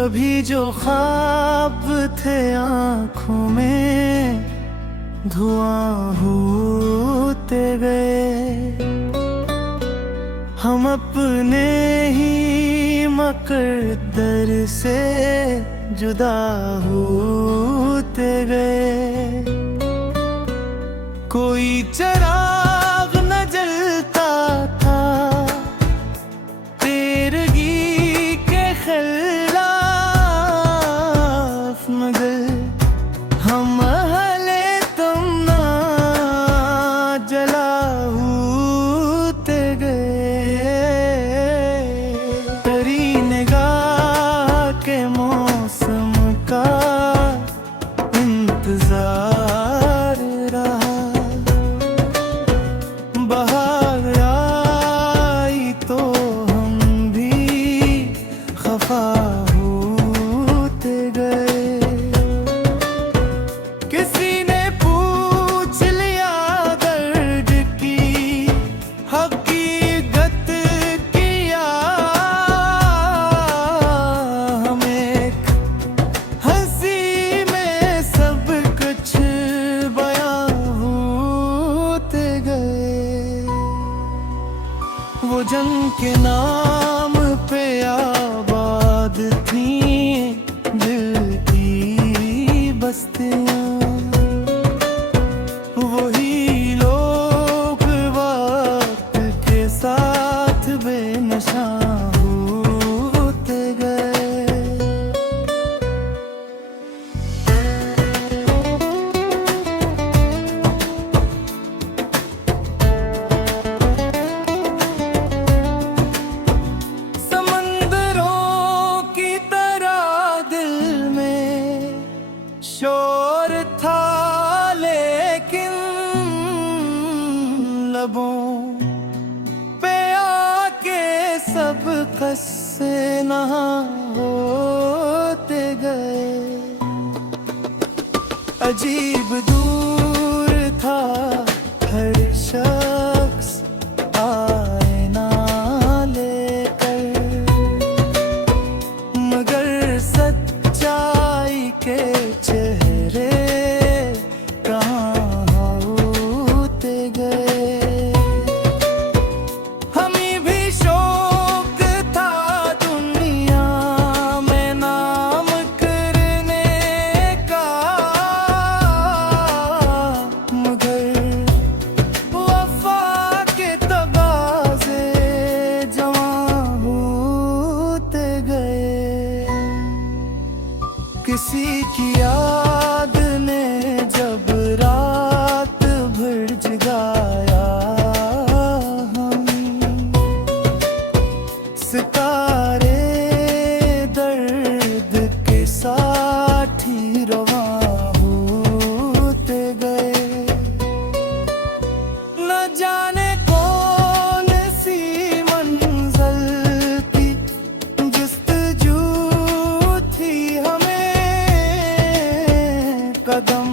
कभी जो ख्वाब थे आँखों में धुआं होते गए। हम अपने ही मकद्दर से जुदा होते गए। कोई चिराग न जलता था तेरगी के खिलाफ, मगर हम अहले तुम ना जला होते गए। तेरी निगाह के मौसम का इंतजार रहा। बहार आई तो हम भी खफा होते गए। किसी ने पूछ लिया दर्द की हकीकत किया। हम एक हंसी में सब कुछ बयां होते गए। वो जंग के नाम पे आबाद थी दिल की बस्तियां। वही लोग वक्त के साथ बेनशा होते गए। समंदरों की तरह दिल में शोर था, लेकिन लबों पे आके सब कस्से नहा होते गए। अजीब दूर था हर शख्स आईना लेकर, मगर सच्चाई के चेहरे कहाँ होते गए। हमें भी शौक था दुनिया में नाम करने का, मगर वफा के तगाज़े जवां होते गए। किसी की याद ने जब रात भर जगाया, हम सितारे दर्द के साथ ही रवा होते गए। न जाने कौन सी मंजिल की जुस्तजू थी हमें। कदम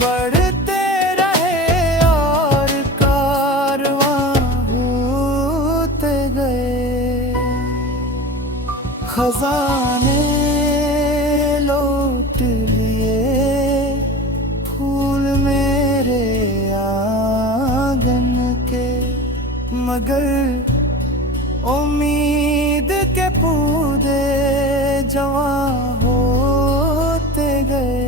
बढ़ते रहे और कारवां होते गए। खजाने लौट लिए फूल मेरे आंगन के, मगर उम्मीद के पौधे जवां होते गए।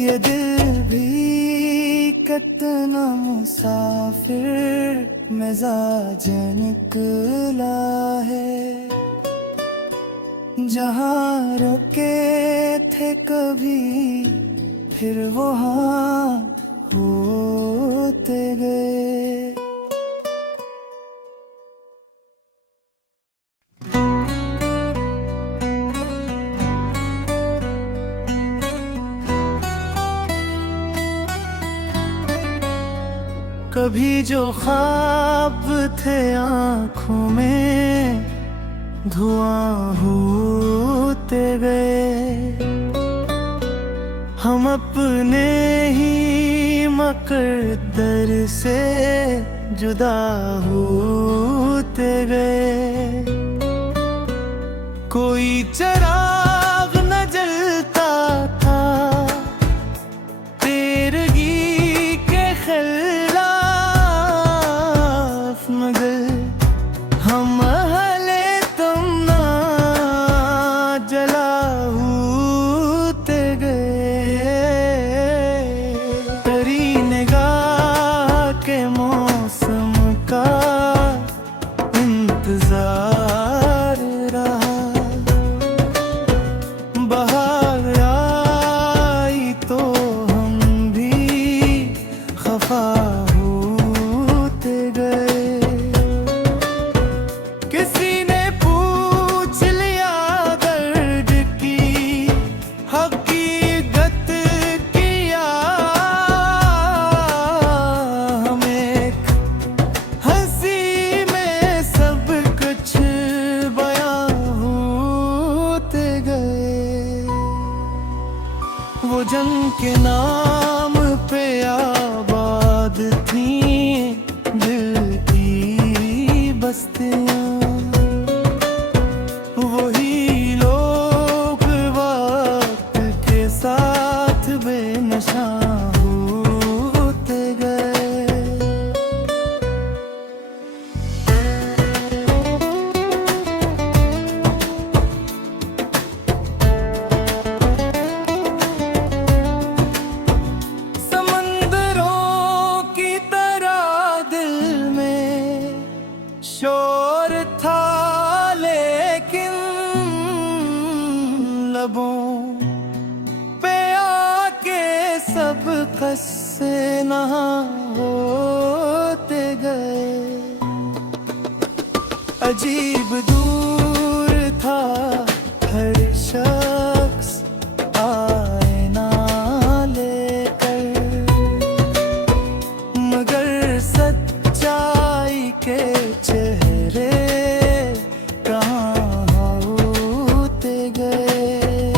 ये दिल भी कितना मुसाफिर मिजाज निकला है। जहाँ रुके थे कभी फिर वहाँ होते गए। कभी जो ख्वाब थे आँखों में धुआं होते गए। हम अपने ही मकद्दर से जुदा होते गए। कोई चिराग न जलता था तेरगी के खिलाफ, मगर हम अहले तुम ना जला होते गए। तेरी निगाह के मौसम का इंतजार रहा, बहार आई तो हम भी खफा होते गए। किसी ने पूछ लिया दर्द की हकीकत किया, हम एक हंसी में सब कुछ बयां होते गए। वो जंग के नाम पे आबाद थी दिल की बस्तियां, वही लोग वक्त के साथ बेनशा होते गए। समंदरों की तरह दिल में शोर था, लेकिन लबों पे आके सब कस्से नहा होते गए। अजीब दूर था हर शख्स आईना लेकर, मगर सच्चाई के चेहरे कहाँ होते गए।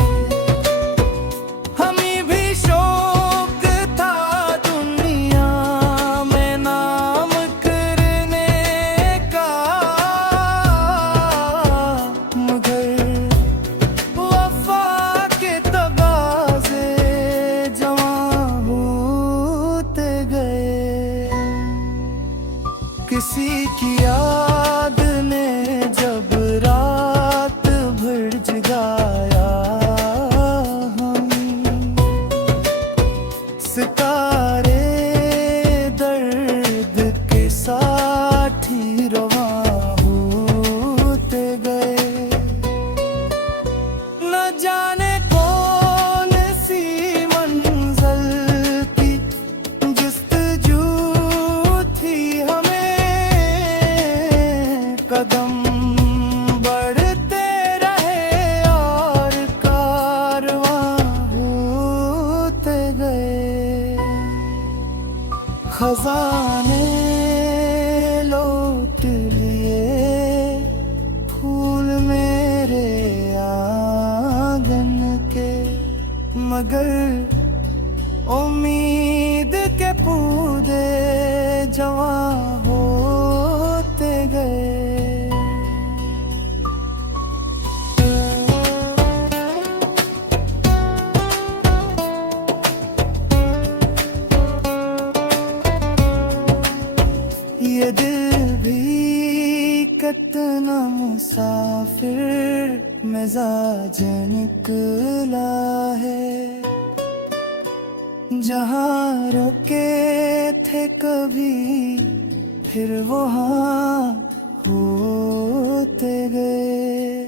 हमें भी शौक था दुनिया में नाम करने का, मगर वफा के तगाज़े जवां होते गए। किसी की याद ने जब रात भर जगाया, हम सितारे दर्द के साथ ही रवा होते गए। न जाने कौन सी मंजिल की जुस्तजू थी हमें, कदम बढ़ते रहे और कारवां होते गए। खजाने लौट लिए फूल मेरे आंगन के, मगर उम्मीद के पौधे जवां होते गए। ये दिल भी कितना मुसाफिर मिजाज निकला है, जहाँ रुके थे कभी फिर वहाँ होते गए।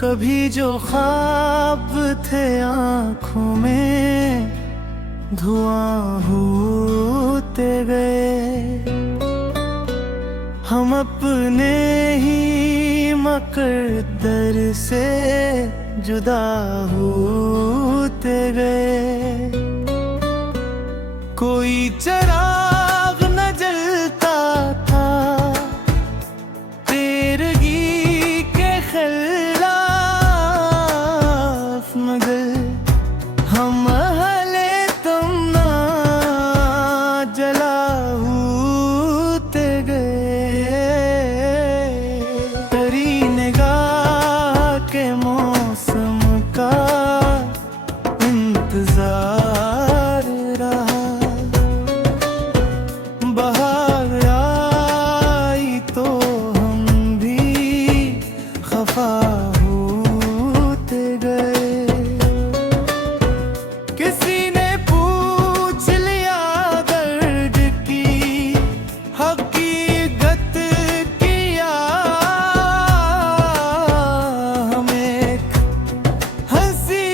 कभी जो ख्वाब थे आँखों में धुआं होते गए। हम अपने ही मकद्दर से जुदा होते गए। कोई चिराग न जलता था तेरगी के खिलाफ, मगर हम अहले तुम ना जला होते गए। तेरी निगाह के मौसम का इंतजार रहा, बहार आई तो हम भी खफा होते गए। किसी ने पूछ लिया दर्द की हकीकत किया, हम एक हंसी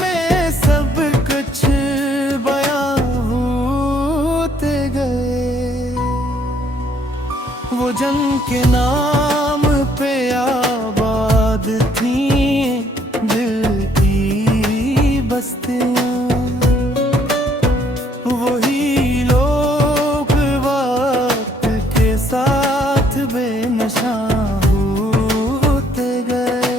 में सब कुछ बयां होते गए। वो जंग के नाम पे आबाद थी दिल की बस्तियां, वही लोग वक्त के साथ बेनशा होते गए।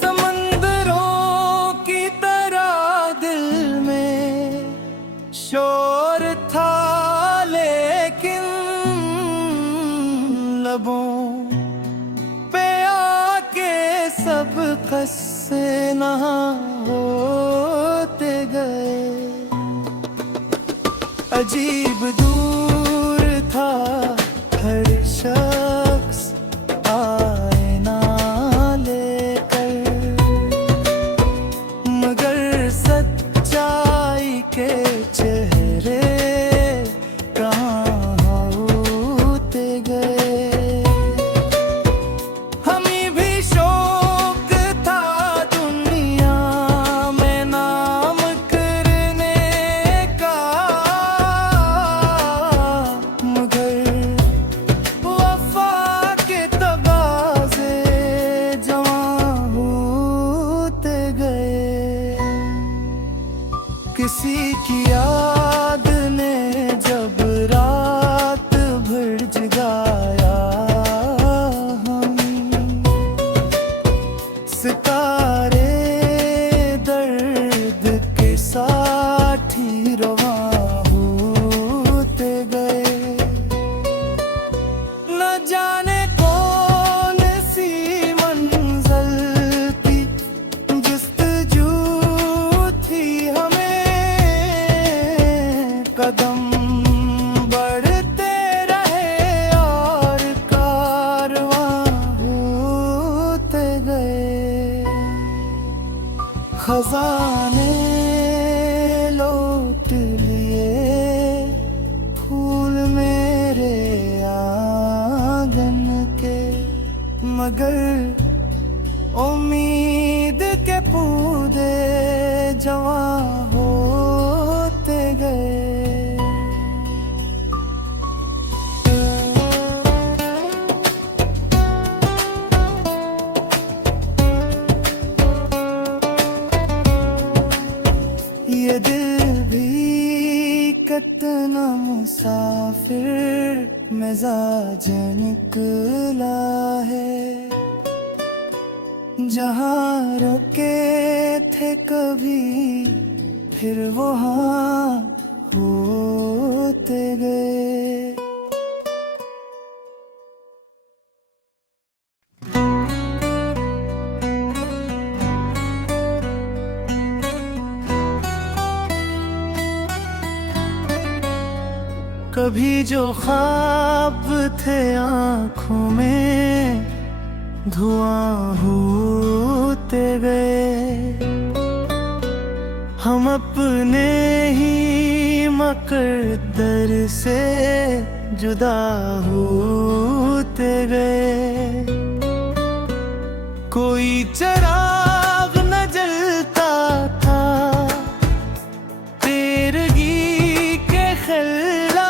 समंदरों की तरह दिल में शोर था, लेकिन लबों पे आके सब कस्से नहा होते गए। अजीब दूर था हर शख्स आईना लेकर, मगर सच्चाई के चेहरे कहाँ होते गए। हमें भी शौक था दुनिया में नाम करने का, मगर वफा के तगाज़े जवां होते गए। किसी की याद ने जब रात भर जगाया, हम सितारे दर्द के साथ ही रवा होते गए। न जाने कौन सी मंज़िल की जुस्तजू थी हमें, कदम बढ़ते रहे और कारवां होते गए। खजाने लौट लिए फूल मेरे आंगन के, मगर उम्मीद के पौधे जवां होते गए। ये दिल भी कितना मुसाफिर मिजाज निकला है, जहाँ रुके थे कभी फिर वहाँ होते गए। कभी जो ख्वाब थे आँखों में धुआं होते गए, हम अपने ही मकद्दर से जुदा होते गए। कोई चिराग न जलता था तेरगी के खिलाफ,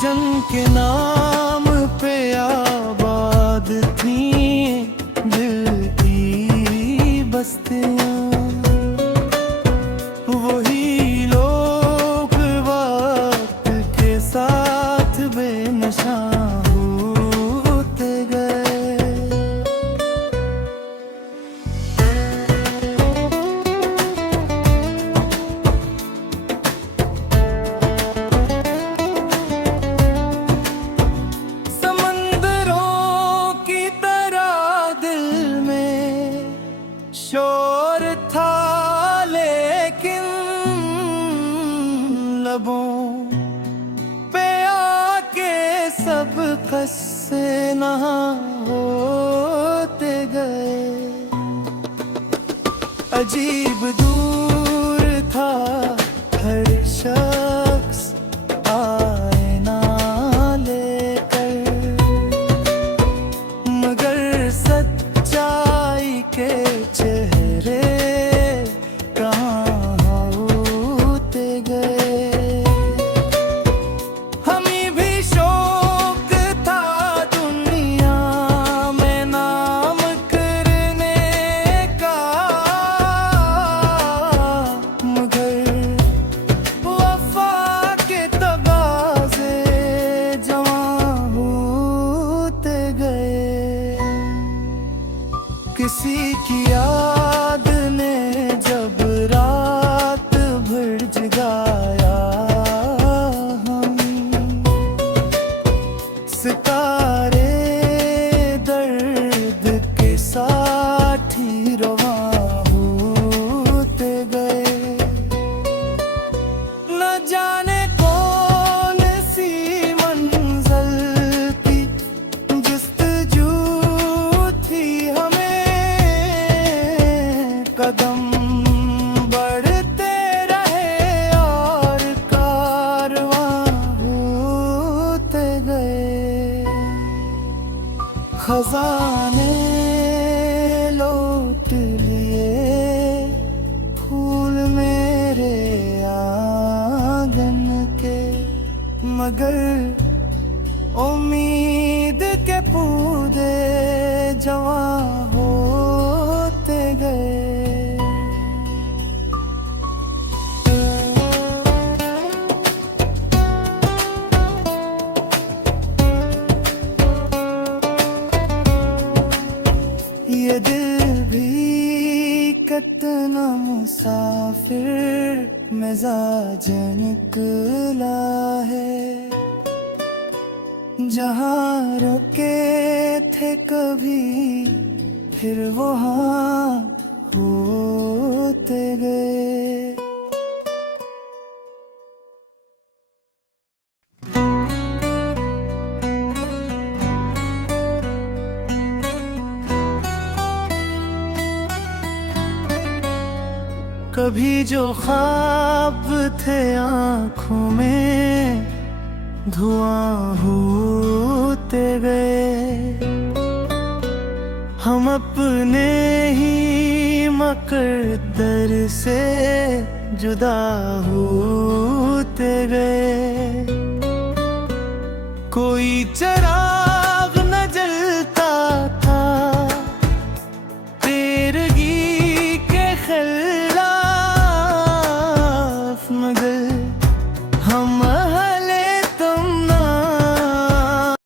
सृजन के नाम पे आबाद थी दिल की बस्तियां, वही लोग वक्त के साथ बेनशा होते गए। शोर था लेकिन लबों पे आके सब कस्से नहा होते गए। अजीब दूर था हर शख्स आईना लेकर, मगर सच्चाई के चेहरे कहाँ होते गए। हमें भी शौक था दुनिया में नाम करने का, मगर वफा के तगाज़े जवां होते गए। किसी की याद ने जब रात भर जगाया, हम सितारे दर्द के साथ ही रवा होते गए। न जाने कौन सी मंजिल की जस्तजू थी हमें, कदम बढ़ते रहे और कारवां होते गए। खजाने लौट लिए फूल मेरे आंगन के, मगर उम्मीद के पौधे जवां होते गए। ये दिल भी कितना मुसाफिर मिजाज निकला है, जहाँ रुके थे कभी फिर वहाँ होते गए। कभी जो ख्वाब थे आँखों में धुआं होते गए। हम अपने ही मकद्दर से जुदा होते गए। कोई चिराग न जलता था तेरगी के खिलाफ, मगर हम